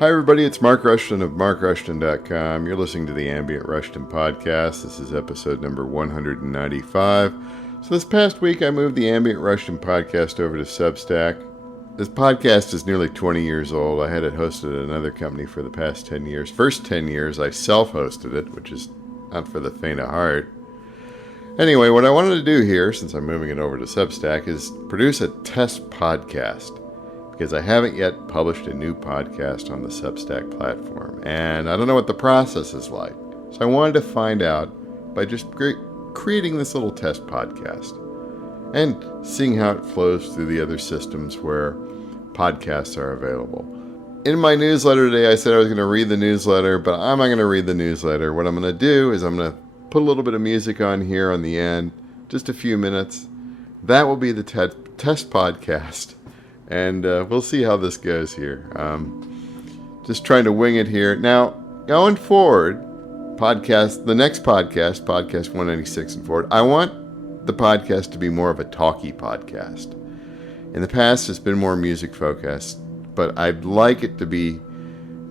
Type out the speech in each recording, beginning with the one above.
Hi everybody, it's Mark Rushton of markrushton.com. You're listening to the Ambient Rushton Podcast. This is episode number 195. So this past week I moved the Ambient Rushton Podcast over to Substack. This podcast is nearly 20 years old. I had it hosted at another company for the past 10 years. First 10 years I self-hosted it, which is not for the faint of heart. Anyway, what I wanted to do here, since I'm moving it over to Substack, is produce a test podcast. Because I haven't yet published a new podcast on the Substack platform. And I don't know what the process is like. So I wanted to find out by just creating this little test podcast. And seeing how it flows through the other systems where podcasts are available. In my newsletter today, I said I was going to read the newsletter, but I'm not going to read the newsletter. What I'm going to do is I'm going to put a little bit of music on here on the end, just a few minutes. That will be the test podcast. And we'll see how this goes here. Just trying to wing it here. Now, going forward, the next podcast 196 and forward, I want the podcast to be more of a talky podcast. In the past, it's been more music focused, but I'd like it to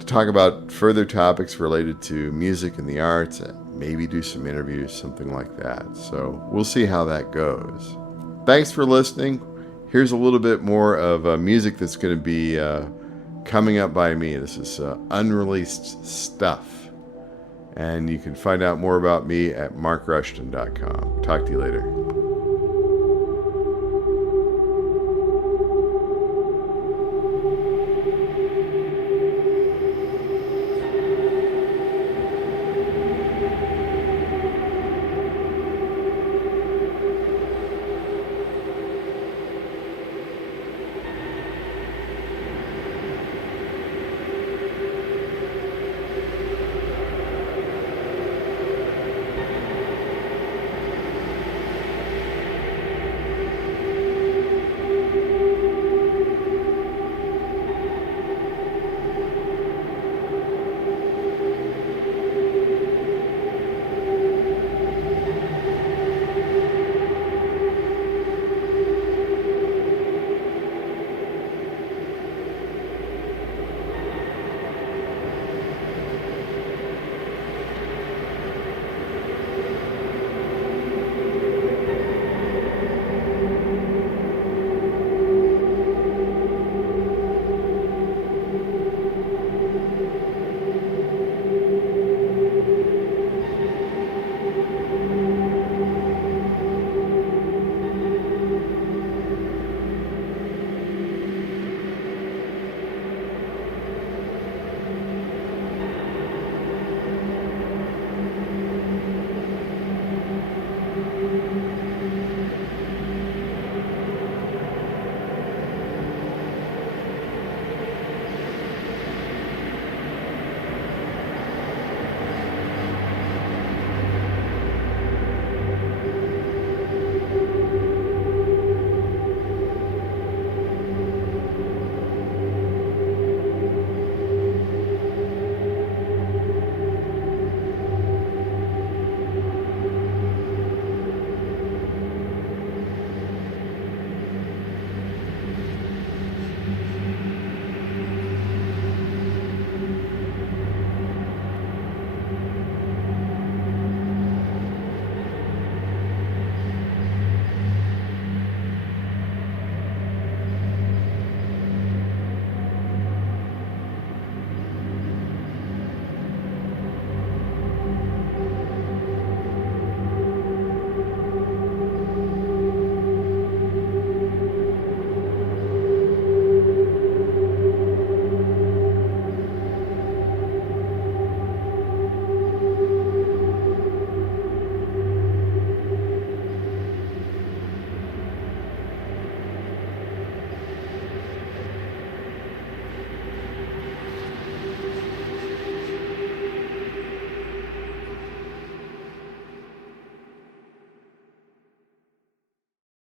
talk about further topics related to music and the arts, and maybe do some interviews, something like that. So we'll see how that goes. Thanks for listening. Here's a little bit more of music that's going to be coming up by me. This is unreleased stuff. And you can find out more about me at markrushton.com. Talk to you later.